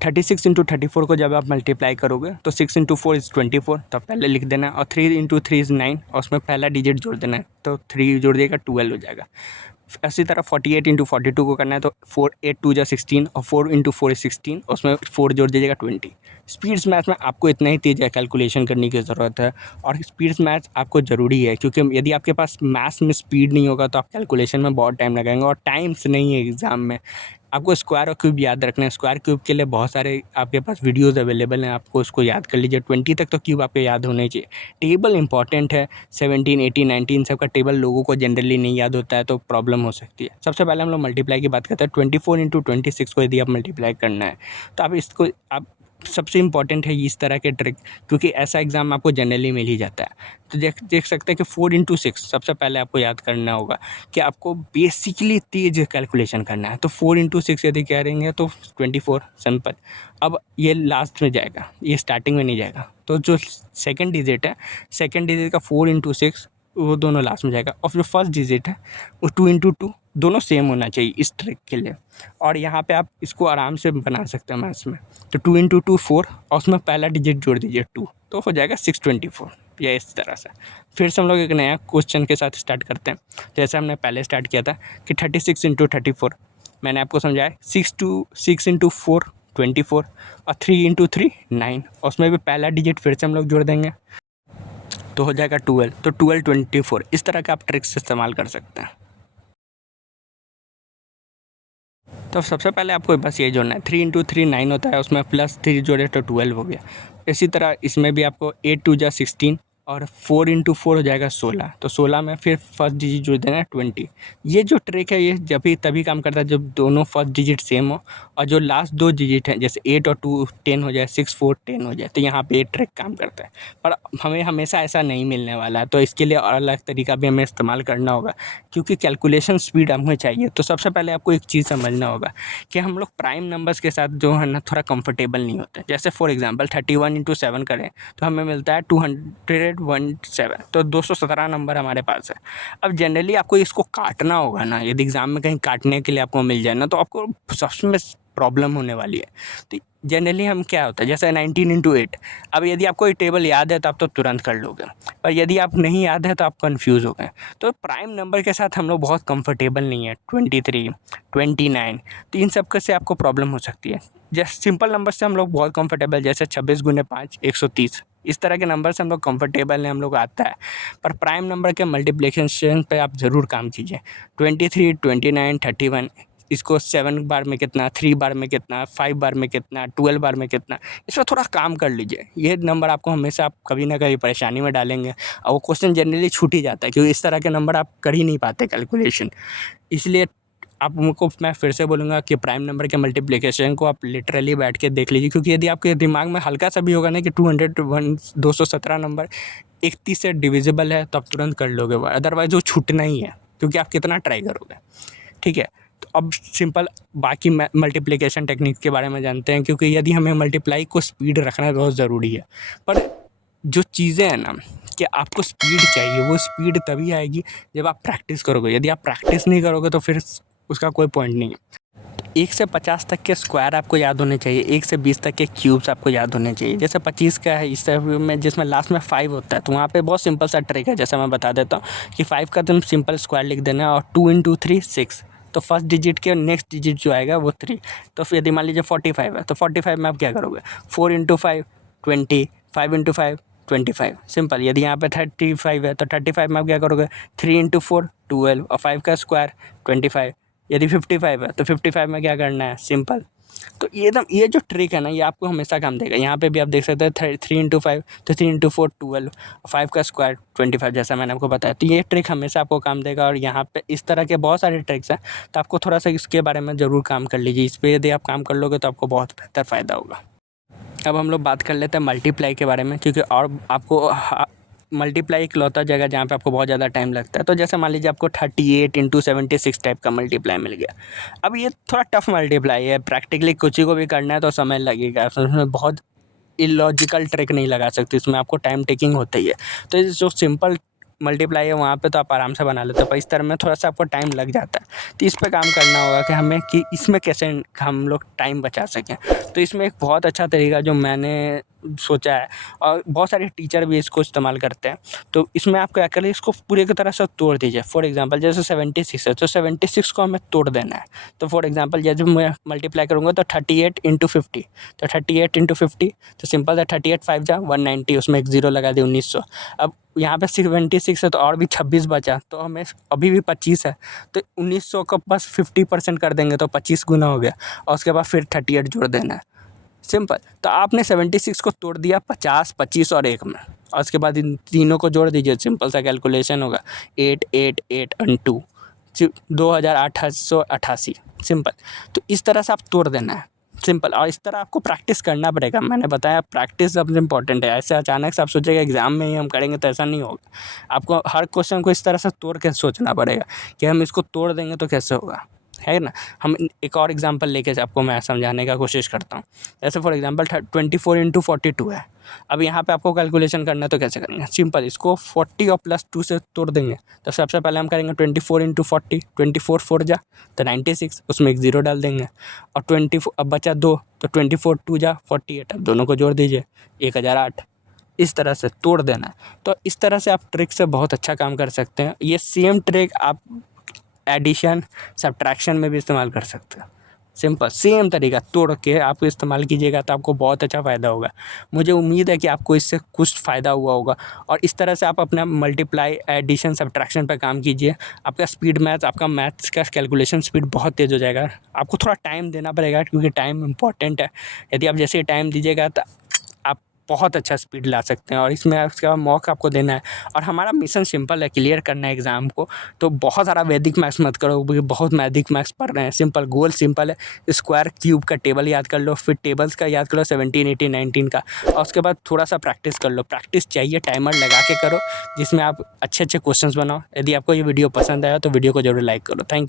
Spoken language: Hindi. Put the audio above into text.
36 इंटू 34 को जब आप मल्टीप्लाई करोगे तो 6 इंटू 4 इज़ 24, तो आप पहले लिख देना, और 3 इंटू 3 इज़ 9, और उसमें पहला डिजिट जोड़ देना है, तो 3 जोड़ दिएगा 12 हो जाएगा। इसी तरह 48 इंटू 42 को करना है, तो 4 8 2 जा 16, और 4 इंटू 4 इज़ 16, और उसमें 4 जोड़ दीजिएगा 20। स्पीड्स मैथ में आपको इतना ही तेज़ है कैलकुलेशन करने की ज़रूरत है, और स्पीड्स मैथ आपको ज़रूरी है, क्योंकि यदि आपके पास मैथ्स में स्पीड नहीं होगा तो आप कैलकुलेशन में बहुत टाइम लगाएंगे, और टाइम्स नहीं है एग्ज़ाम में। आपको स्क्वायर और क्यूब याद रखना है। स्क्वायर क्यूब के लिए बहुत सारे आपके पास वीडियोस अवेलेबल हैं, आपको उसको याद कर लीजिए। 20 तक तो क्यूब आपको याद होने चाहिए। टेबल इंपॉर्टेंट है, 17 18 19 सबका टेबल लोगों को जनरली नहीं याद होता है, तो प्रॉब्लम हो सकती है। सबसे पहले हम लोग मल्टीप्लाई की बात करते हैं। 24 इंटू 26 को यदि आप मल्टीप्लाई करना है तो आप इसको आप सबसे इम्पॉर्टेंट है इस तरह के ट्रिक, क्योंकि ऐसा एग्ज़ाम आपको जनरली मिल ही जाता है। तो देख सकते हैं कि 4 इंटू 6 सबसे पहले आपको याद करना होगा कि आपको बेसिकली तेज़ कैलकुलेशन करना है। तो 4 इंटू 6 यदि करेंगे तो 24 सिंपल। अब ये लास्ट में जाएगा, ये स्टार्टिंग में नहीं जाएगा। तो जो सेकंड डिजिट है, सेकंड डिजिट का 4 इंटू 6 वो दोनों लास्ट में जाएगा, और जो फर्स्ट डिजिट है वो 2 इंटू 2 दोनों सेम होना चाहिए इस ट्रिक के लिए। और यहाँ पे आप इसको आराम से बना सकते हैं मैथ्स में। तो 2 इंटू 2 4, और उसमें पहला डिजिट जोड़ दीजिए 2, तो हो जाएगा 624, या इस तरह से। फिर से हम लोग एक नया क्वेश्चन के साथ स्टार्ट करते हैं। जैसे हमने पहले स्टार्ट किया था कि 36 इंटू 34, मैंने आपको समझाया 6 इंटू 4 24, और 3 इंटू 3 9, और उसमें भी पहला डिजिट फिर से हम लोग जोड़ देंगे, तो हो जाएगा 12। तो 12 24, इस तरह का आप ट्रिक्स इस्तेमाल कर सकते हैं। तो सबसे पहले आपको बस ये जोड़ना है, 3 इंटू 3 9 होता है, उसमें प्लस 3 जोड़े तो 12 हो गया। इसी तरह इसमें भी आपको 8 2 जा 16, और 4 इंटू 4 हो जाएगा 16, तो 16 में फिर फर्स्ट डिजिट जोड़ देना है 20। ये जो ट्रिक है ये जब भी तभी काम करता है जब दोनों फर्स्ट डिजिट सेम हो, और जो लास्ट दो डिजिट हैं जैसे 8 और 2 10 हो जाए, 6 4 10 हो जाए, तो यहाँ पे ये ट्रिक काम करता है। पर हमें हमेशा ऐसा नहीं मिलने वाला है, तो इसके लिए और अलग तरीका भी हमें इस्तेमाल करना होगा, क्योंकि कैलकुलेशन स्पीड हमें चाहिए। तो सबसे पहले आपको एक चीज़ समझना होगा कि हम लोग प्राइम नंबर्स के साथ जो है ना थोड़ा कंफर्टेबल नहीं होते। जैसे फॉर एग्जांपल 31 इंटू 7 करें तो हमें मिलता है 217, तो 217 नंबर हमारे पास है। अब जनरली आपको इसको काटना होगा ना, यदि एग्ज़ाम में कहीं काटने के लिए आपको मिल जाए ना, तो आपको सबसे में प्रॉब्लम होने वाली है। तो जनरली हम क्या होता है जैसे 19 इंटू 8, अब यदि आपको ये टेबल याद है तो आप तो तुरंत कर लोगे, पर यदि आप नहीं याद है तो आप कन्फ्यूज़ हो गए। तो प्राइम नंबर के साथ हम लोग बहुत कंफर्टेबल नहीं है। 23 29, तो इन सब से आपको प्रॉब्लम हो सकती है। जैसे सिंपल नंबर से हम लोग बहुत कंफर्टेबल, जैसे 26 गुने 5 130, इस तरह के नंबर से हम लोग कंफर्टेबल हैं, हम लोग आता है। पर प्राइम नंबर के मल्टीप्लिकेशन पे आप ज़रूर काम कीजिए। 23 29 31, इसको 7 बार में कितना, 3 बार में कितना, 5 बार में कितना, 12 बार में कितना, इस पर थोड़ा काम कर लीजिए। ये नंबर आपको हमेशा आप कभी ना कभी परेशानी में डालेंगे, और वो क्वेश्चन जनरली छूट ही जाता है, क्योंकि इस तरह के नंबर आप कर ही नहीं पाते कैलकुलेशन। इसलिए आपको मैं फिर से बोलूँगा कि प्राइम नंबर के मल्टीप्लिकेशन को आप लिटरली बैठ के देख लीजिए, क्योंकि यदि आपके दिमाग में हल्का सा भी होगा ना कि 217 नंबर 31 से डिविजिबल है, तो आप तुरंत कर लोगे वो, अदरवाइज़ वो छूटना ही है, क्योंकि आप कितना ट्राई करोगे। ठीक है, तो अब सिंपल बाकी मल्टीप्लिकेशन टेक्निक के बारे में जानते हैं, क्योंकि यदि हमें मल्टीप्लाई को स्पीड रखना बहुत ज़रूरी है। पर जो चीज़ें हैं ना कि आपको स्पीड चाहिए, वो स्पीड तभी आएगी जब आप प्रैक्टिस करोगे। यदि आप प्रैक्टिस नहीं करोगे तो फिर उसका कोई पॉइंट नहीं है। 1 से 50 तक के स्क्वायर आपको याद होने चाहिए, 1 से 20 तक के क्यूब्स आपको याद होने चाहिए। जैसे 25 का है, इस में जिसमें लास्ट में 5 होता है, तो वहाँ पे बहुत सिंपल सा ट्रिक है। जैसे मैं बता देता हूँ कि 5 का तुम सिंपल स्क्वायर लिख देना, और 2 इंटू 3 6, तो फर्स्ट डिजिट के नेक्स्ट डिजिट जो आएगा वो 3। तो फिर यदि मान लीजिए 45 है, तो 45 में आप क्या करोगे, 4 इंटू 5 20, 5 इंटू 5 25, सिंपल। यदि यहाँ पे 35 है तो 35 में आप क्या करोगे, 3 इंटू 4 12, और 5 का स्क्वायर 25। यदि 55 है तो 55 में क्या करना है, सिंपल। तो ये जो ट्रिक है ना, ये आपको हमेशा काम देगा। यहाँ पे भी आप देख सकते हैं 3 इंटू 5, तो 3 इंटू 4 12, और 5 का स्क्वायर 25, जैसा मैंने आपको बताया। तो ये ट्रिक हमेशा आपको काम देगा, और यहाँ पे इस तरह के बहुत सारे ट्रिक्स हैं, तो आपको थोड़ा सा इसके बारे में ज़रूर काम कर लीजिए। इस पर यदि आप काम कर लोगे तो आपको बहुत बेहतर फ़ायदा होगा। अब हम लोग बात कर लेते हैं मल्टीप्लाई के बारे में, क्योंकि और आपको मल्टीप्लाई इकलौता जगह जहाँ पे आपको बहुत ज़्यादा टाइम लगता है। तो जैसे मान लीजिए आपको 38 इंटू 76 टाइप का मल्टीप्लाई मिल गया। अब ये थोड़ा टफ मल्टीप्लाई है, प्रैक्टिकली कुछ ही को भी करना है तो समय लगेगा, उसमें बहुत इलॉजिकल ट्रिक नहीं लगा सकते, इसमें आपको टाइम टेकिंग होता ही है। तो जो सिंपल मल्टीप्लाई है वहाँ पे तो आप आराम से बना लेते हो, पर इस तरह में थोड़ा सा आपको टाइम लग जाता है। तो इस पे काम करना होगा कि हमें कि इसमें कैसे हम लोग टाइम बचा सकें। तो इसमें एक बहुत अच्छा तरीका जो मैंने सोचा है और बहुत सारे टीचर भी इसको इस्तेमाल करते हैं, तो इसमें आप क्या करें, इसको पूरी की तरह से तोड़ दीजिए। फॉर एग्जांपल जैसे 76 है तो 76 को हमें तोड़ देना है। तो फॉर एग्जांपल जैसे मैं मल्टीप्लाई करूँगा तो 38 इंटू 50, तो 38 इंटू 50 तो सिंपल है, 38 5 जा 190, उसमें एक ज़ीरो लगा दिया 1900। अब यहाँ पे 76 है तो और भी 26 बचा, तो हमें अभी भी 25 है, तो 1900 को बस 50% कर देंगे तो 25 गुना हो गया, और उसके बाद फिर 38 जोड़ देना है, सिंपल। तो आपने 76 को तोड़ दिया 50, 25 और 1 में, और उसके बाद इन तीनों को जोड़ दीजिए, सिंपल सा कैलकुलेशन होगा 8 8 8 और 2 2888, सिंपल। तो इस तरह से आप तोड़ देना है, सिंपल। और इस तरह आपको प्रैक्टिस करना पड़ेगा, मैंने बताया प्रैक्टिस सबसे इम्पोर्टेंट है। ऐसे अचानक से आप सोचेगा एग्ज़ाम में ही हम करेंगे तो ऐसा नहीं होगा। आपको हर क्वेश्चन को इस तरह से तोड़ के सोचना पड़ेगा कि हम इसको तोड़ देंगे तो कैसे होगा, है ना। हम एक और एग्जांपल लेके आपको मैं समझाने का कोशिश करता हूँ। जैसे फॉर एग्जांपल 24 इंटू 42 है। अब यहाँ पे आपको कैलकुलेशन करना है तो कैसे करेंगे, सिंपल, इसको 40 और प्लस 2 से तोड़ देंगे। तो सबसे पहले हम करेंगे 24 इंटू 40, 24 4 जा तो 96, उसमें एक ज़ीरो डाल देंगे, और 24 अब बचा 2 तो 24 2 जा 48, अब दोनों को जोड़ दीजिए 1008। इस तरह से तोड़ देना है। तो इस तरह से आप ट्रिक से बहुत अच्छा काम कर सकते हैं। ये सेम ट्रिक आप एडिशन सब्ट्रैक्शन में भी इस्तेमाल कर सकते हो, सिंपल सेम तरीका तोड़ के आप इस्तेमाल कीजिएगा तो आपको बहुत अच्छा फ़ायदा होगा। मुझे उम्मीद है कि आपको इससे कुछ फ़ायदा हुआ होगा, और इस तरह से आप अपना मल्टीप्लाई एडिशन सब्ट्रैक्शन पर काम कीजिए। आपका स्पीड मैथ्स, आपका मैथ्स का कैलकुलेशन स्पीड बहुत तेज़ हो जाएगा। आपको थोड़ा टाइम देना पड़ेगा क्योंकि टाइम इंपॉर्टेंट है। यदि आप जैसे टाइम दीजिएगा तो आप बहुत अच्छा स्पीड ला सकते हैं, और इसमें उसके बाद मॉक आपको देना है। और हमारा मिशन सिंपल है, क्लियर करना है एग्ज़ाम को। तो बहुत सारा वैदिक मैथ्स मत करो क्योंकि बहुत वैदिक मैथ्स पढ़ रहे हैं। सिंपल गोल सिंपल है, स्क्वायर क्यूब का टेबल याद कर लो, फिर टेबल्स का याद करो 17 18 19 का, और उसके बाद थोड़ा सा प्रैक्टिस कर लो। प्रैक्टिस चाहिए, टाइमर लगा के करो जिसमें आप अच्छे अच्छे क्वेश्चंस बनाओ। यदि आपको ये वीडियो पसंद आया तो वीडियो को जरूर लाइक करो। Thank you.